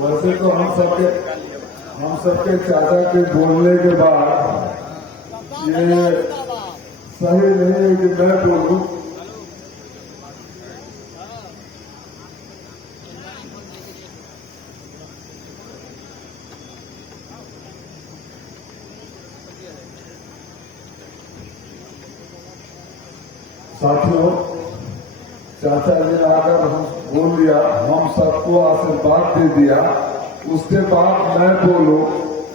वैसे तो हम सबके चाचा के बोलने के बाद ये सही नहीं है कि मैं बोलूं। साथियों, चाचा जी ने आकर हम बोल दिया, हम सबको आशीर्वाद दे दिया, उसके बाद मैं बोलूं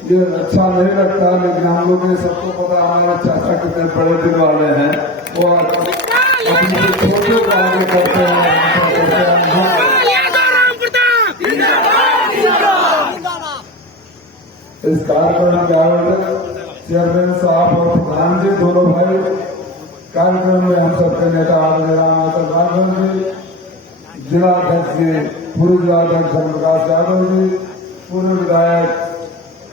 ये अच्छा नहीं लगता। लेकिन हम लोग ने सबको पता हमारे चाचा कितने बड़े दिल वाले हैं, वो अपने छोटे को आगे करते हैं। इस कार्यक्रम के आयोजक चेयरमैन साहब और प्रधान जी दोनों भाई, कार्यक्रम में हम सबके नेता राघव जी, जिलाध्यक्ष जी, पूर्व जिलाध्यक्ष धर्मप्रकाश यादव जी, पूर्व विधायक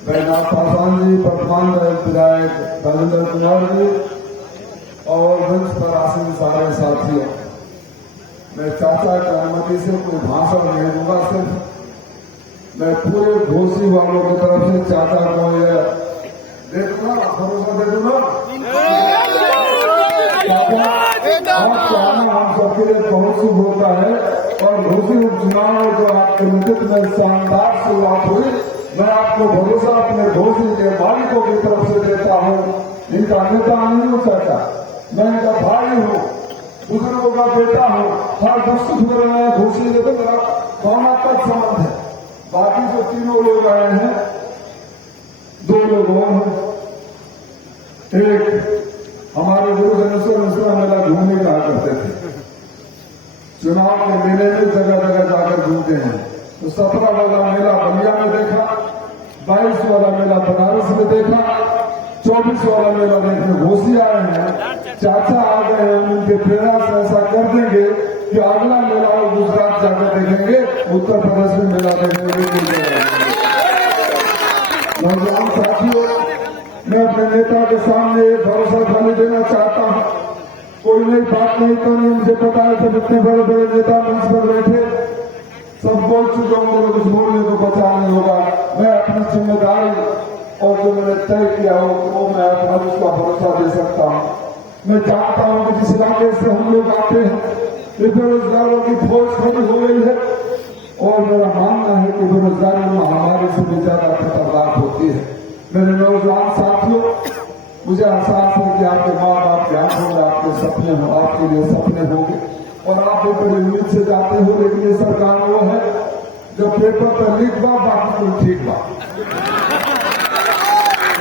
बैनाथ पासवान जी, वर्तमान विधायक राजेंद्र कुमार जी और मंच पर आसीन सारे साथियों, मैं चाचा की अनुमति से कोई भाषण नहीं दूंगा। सिर्फ मैं पूरे घोसी वालों की तरफ से चाचा को यह दे दूंगा, भरोसा दे दूंगा। हम सबके लिए बहुत शुभ होता है। और घोसी उपचुनाव में जो आपके नेतृत्व में शानदार शुरुआत हुई, मैं आपको भरोसा अपने घोसी के मालिकों की तरफ से देता हूँ। इनका नेता नहीं हूँ चाचा, मैं इनका भाई हूँ, बुजुर्गों का बेटा हूँ। हर दुख सुख में मैं घोसी से तो मेरा भावनात्मक संबंध है। बाकी जो तीनों लोग आए हैं, दो लोग और हैं। एक हमारे गुरु गणेश्वर मिश्रा मेला घूमने कहा करते थे, चुनाव के मेले में जगह जगह जाकर घूमते हैं। तो 17 वाला मेला बलिया में देखा, 22 वाला मेला बनारस में देखा, 24 वाला मेला देखने घोसी आए हैं। चाचा आ गए हैं, उनके प्रेरणा से ऐसा कर देंगे कि अगला मेला वो गुजरात जाकर देखेंगे, उत्तर प्रदेश में मेला देखेंगे। नौजवान साथियों, मैं अपने नेता के सामने भरोसा खाली देना चाहता हूं। कोई नई बात नहीं करनी, मुझे पता है सब इतने बड़े बड़े नेता मंच पर बैठे, सब बोल चुके होंगे, कुछ बोलने को बचा नहीं होगा। मैं अपनी जिम्मेदारी और जो मैंने तय किया हो वो मैं अपना उसका भरोसा दे सकता हूं। मैं जानता हूं कि जिस इलाके से हम लोग आते हैं, बेरोजगारों की फौज खड़ी हो गई है और मेरा मानना है कि बेरोजगारी महामारी से भी ज्यादा खतरनाक होती है। मेरे नौजवान साथियों, मुझे एहसास है कि आपके माँ बाप के आंखों में आपके सपने हो, आपके लिए सपने होंगे और आप भी बड़ी उम्मीद से जाते हो। लेकिन ये सरकार वो है जो पेपर पर लिख बा, बाकी कोई ठीक बा।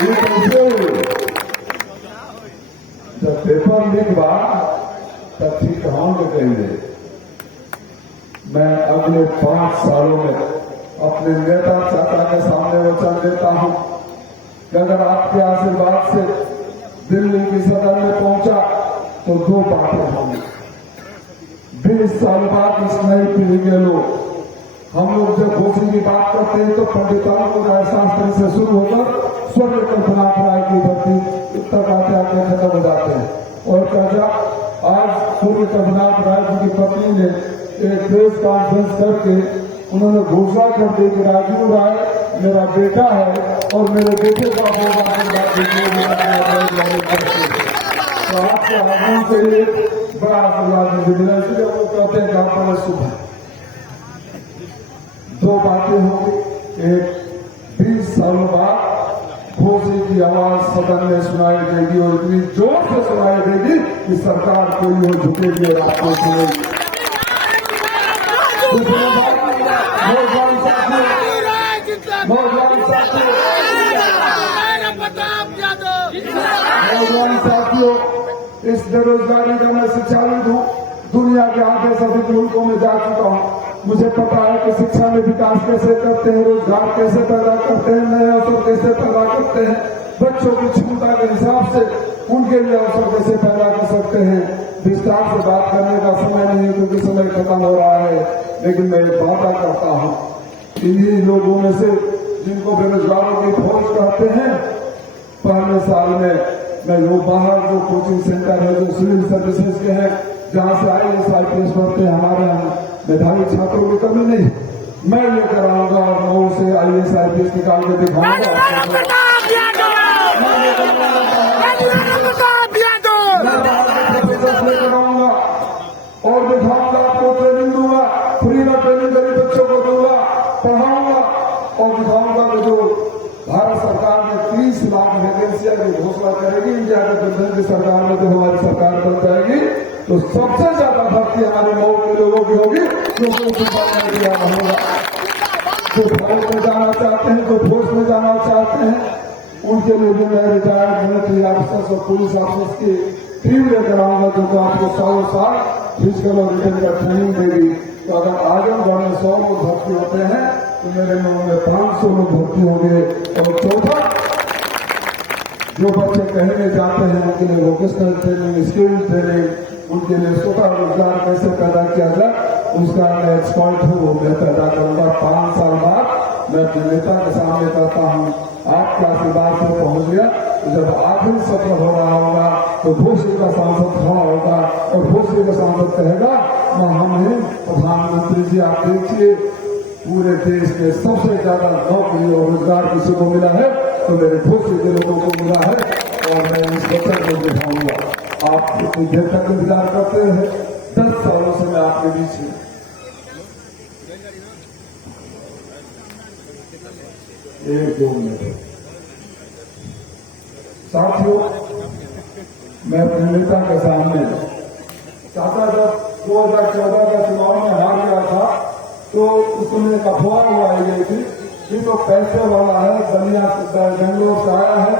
ये कैसे जब पेपर लिख बा तब ठीक होंगे कहेंगे। मैं अगले 5 सालों में अपने नेता चाचा के सामने वचन देता हूं कि अगर आपके आशीर्वाद से दिल्ली की सदन में पहुंचा तो 2 बातें होंगी। 20 साल बाद इस नई पीढ़ी के लोग, हम लोग जब घोसी की बात करते हैं तो पंडिताओं राय शास्त्री से शुरू होकर स्वर्ग कल्पनाथ राय की धरती तक आते आते खत्म हो जाते हैं। और चाचा, आज स्वर्ग कल्पनाथ राय जी की पत्नी ने एक प्रेस कॉन्फ्रेंस करके उन्होंने घोषणा कर दी कि राजीव राय मेरा बेटा है और मेरे बेटे का तो आपके आगमन के लिए बड़ा आशीर्वाद मिला, इसलिए वो कहते हैं कि बड़े शुभ है। 2 बातें होंगी। एक, 20 सालों बाद घोसी की आवाज सदन में सुनाई देगी और इतनी जोर से सुनाई देगी कि सरकार कोई हो झुकेगी और आपको सुनेगी। नौजवान साथियों, इस बेरोजगारी का मैं शिक्षाविद हूँ, दुनिया के आधे सभी मुल्कों में जा चुका हूँ। मुझे पता है कि शिक्षा में विकास कैसे करते हैं, रोजगार कैसे पैदा करते हैं, नए अवसर कैसे पैदा करते हैं, बच्चों की क्षमता के हिसाब से उनके लिए अवसर कैसे पैदा कर सकते हैं। विस्तार से बात करने का समय नहीं है क्योंकि समय खत्म हो रहा है, लेकिन मैं एक वादा करता हूँ, इन्हीं लोगों में से जिनको बेरोजगारों की फौज कहते हैं, साल में मैं वो बाहर जो कोचिंग सेंटर है, जो सिविल सर्विसेज के हैं, जहां से IAS IPS पढ़ते हैं, हमारे यहाँ मेधावी छात्रों की कमी नहीं, मैं लेकर आऊंगा और मऊ से IAS IPS निकाल के दिखाऊंगा और दिखाऊंगा, आपको ट्रेनिंग दूंगा, फ्री में ट्रेनिंग गरीब बच्चों को दूंगा, पढ़ाऊंगा और दिखाऊंगा कि जो भारत सरकार ने 30 लाख वैकेंसियां की घोषणा करेगी, इंडिया गठबंधन की सरकार में जब हमारी सरकार बन जाएगी तो सबसे ज्यादा भर्ती हमारे मऊ के लोगों की होगी, जो दिया होगा। जो फौज में जाना चाहते हैं, जो फौज में जाना चाहते हैं, उनके लिए भी मैं रिटायर्ड मिलिट्री ऑफिसर्स और पुलिस ऑफिसर्स की टीम लेकर आऊंगा, जो आपको सालों साल फिजिकल और रिटर्न का ट्रेनिंग देगी। तो अगर आजमगढ़ में 100 लोग भर्ती होते हैं तो मेरे मऊ में 500 लोग भर्ती होंगे। और चौथा, जो बच्चे कहीं जाते हैं उनके लिए वोकेशनल ट्रेनिंग, स्किल ट्रेनिंग, उनके लिए स्वतः रोजगार कैसे पैदा किया जाए उसका मैं एक्सपर्ट हूँ, वो मैं पैदा करूंगा। 5 साल बाद मैं अपने नेता के सामने कहता हूँ, आपका आशीर्वाद से पहुंच गया। जब आखिरी सत्र हो रहा होगा तो भोसले का सांसद खड़ा होगा और भोसले का सांसद कहेगा, हम हैं प्रधानमंत्री जी, आप देखिए पूरे देश में सबसे ज्यादा नौकरी और रोजगार किसी को मिला है तो मेरे भोसले के लोगों को मिला है और मैं इस वचन को दिखाऊंगा। आप कितनी देर तक इंतजार करते हैं? 10 सालों से मैं आपके बीच हूं। एक 2 मिनट साथियों, मैं अपने नेता के सामने, चाचा जब 2014 का चुनाव में हार गया था तो उसमें एक अफवाह उड़ाई गई थी कि तो पैसे वाला है, बनिया बेंगलोर से आया है,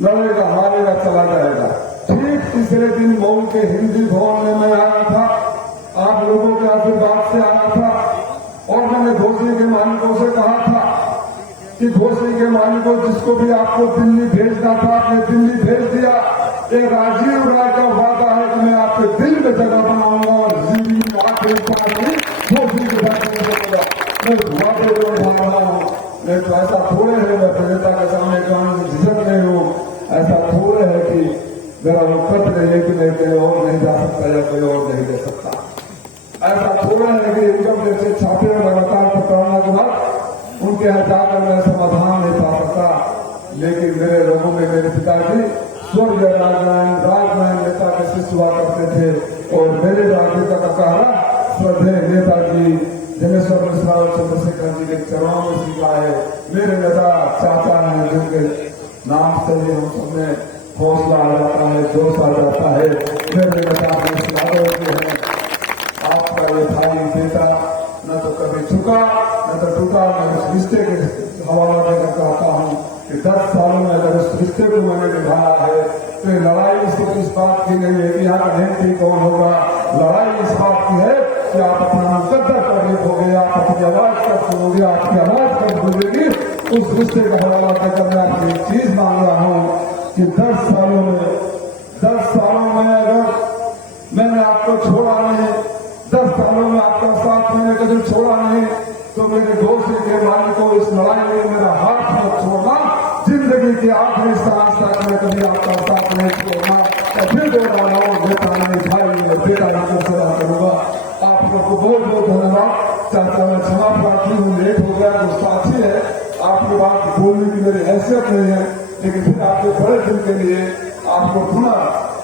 लड़ेगा हारेगा चला जाएगा। ठीक तीसरे दिन मऊ के हिंदी भवन में मैं आया था, आप लोगों के आशीर्वाद से आया था और मैंने घोषणी के मालिकों से कहा था कि घोषणी के मालिकों, जिसको भी आपको दिल्ली भेजना था आपने दिल्ली भेज दिया। एक राजीव राय का वादा है कि मैं आपके दिल में जगह बनाऊंगा और जिंदगी में आखिरी पार्टी घोषणी के साथ मैं वादे को निभा रहा हूँ। मैं तो ऐसा थोड़े है, मैं नेता के सामने कहने में झिझक नहीं हूँ। ऐसा थोड़े है कि मेरा वो पत्र है कि मैं कहीं और नहीं जा सकता या कोई और नहीं दे सकता। ऐसा थोड़ा है कि इनकम जैसे छापे लगातार पकड़ने के बाद उनके यहाँ जाकर मैं समाधान नहीं पा सकता। लेकिन मेरे लोगों में मेरे पिताजी स्वर्गीय राजनारायण नेता के शिष्य हुआ करते थे और मेरे राजनेता का कहना श्रद्धेय नेताजी जनेश्वर मिश्रा और चंद्रशेखर जी के चरणों में सीखा है। मेरे नेता चाचा हैं जिनके नाम से ही हम सब में हौसला आ जाता है, जोश आ जाता है। मेरे नेता हैं, आपका ये भाई बेटा न तो कभी झुका न तो टूटा। मैं उस रिश्ते के हवाला देकर कहता हूँ कि 10 सालों में अगर उस रिश्ते को मैंने निभाया है तो ये लड़ाई सिर्फ इस बात की नहीं है कि यहाँ का एमपी कौन होगा। लड़ाई इस बात की है कि आप अपना मुकद्दर कब लिखोगे, आप अपनी आवाज कब सुनोगे, आपकी आवाज कब बोलेगी। उस रिश्ते का हवाला देकर मैं आपसे एक चीज मांग रहा हूँ कि 10 सालों में अगर मैंने आपको छोड़ा नहीं, 10 सालों में आपका साथ मैंने कभी छोड़ा नहीं, तो मेरे घोषणे के मालिकों इस लड़ाई में मेरा हाथ मत छोड़ना। जिंदगी के आखिरी सांस तक मैं कभी आपका साथ नहीं छोड़ना। और फिर दोहराऊं, बेटा नहीं भाई बेटा नहीं सदा करूंगा। आप लोग को बहुत बहुत धन्यवाद। चाचा मैं क्षमा प्रार्थी हूँ, लेट हो गया, जो साथी है आपकी बात बोलने की मेरी हैसियत नहीं है, लेकिन फिर आपके बड़े दिन के लिए आपको पुनः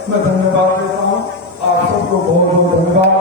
मैं धन्यवाद देता हूँ। आप सबको बहुत बहुत धन्यवाद।